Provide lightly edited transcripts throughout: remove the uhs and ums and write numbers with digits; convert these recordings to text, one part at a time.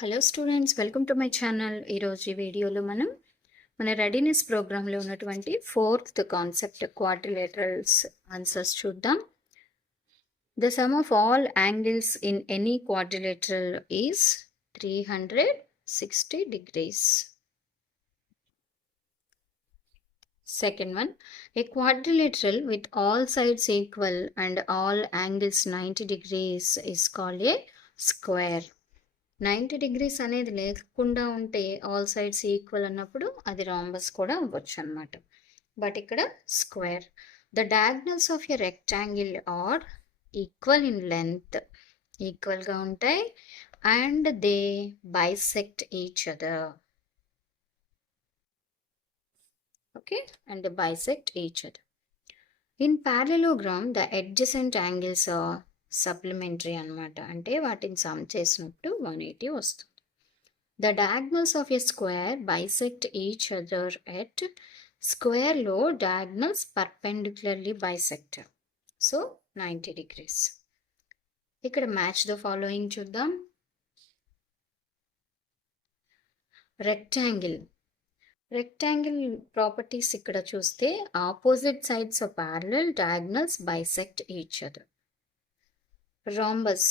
Hello students, welcome to my channel. ఈరోజు ఈ వీడియోలో మనం మన రెడీనెస్ ప్రోగ్రాంలో ఉన్నటువంటి 4th కాన్సెప్ట్ క్వాడ్రిలేటరల్స్ ఆన్సర్స్ చూద్దాం. The sum of all angles in any quadrilateral is 360 degrees. Second one, a quadrilateral with all sides equal and all angles 90 degrees is called a square. 90 degrees అనేది లేకుండా ఉంటే ఆల్ సైడ్స్ ఈక్వల్ అన్నప్పుడు అది రాంబస్ కూడా అవ్వచ్చు అనమాట. But ఇక్కడ square. The diagonals of a rectangle are equal in length, ఈక్వల్గా ఉంటాయి and they bisect each other. Okay, and they bisect each other. In parallelogram, the adjacent angles are supplementary అన్నమాట. అంటే వాటిని సమ్ చేసినప్పుడు 180 వస్తుంది. The diagonals of a square bisect each other at square లో diagonals perpendicularly bisect. So 90 degrees. ఇక్కడ match the following చూద్దాం. Rectangle properties ఇక్కడ చూస్తే opposite sides of parallel, diagonals bisect each other. Rhombus,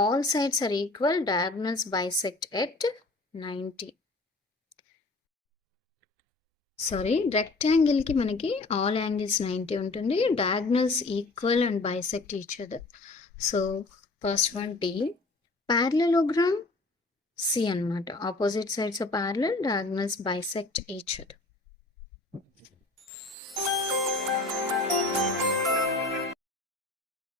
all sides are equal, diagonals bisect at 90. రెక్టాంగిల్కి మనకి all angles 90 ఉంటుంది, diagonals equal and bisect each other. So first one D. Parallelogram C అన్నమాట. Opposite sides of parallel, diagonals bisect each other.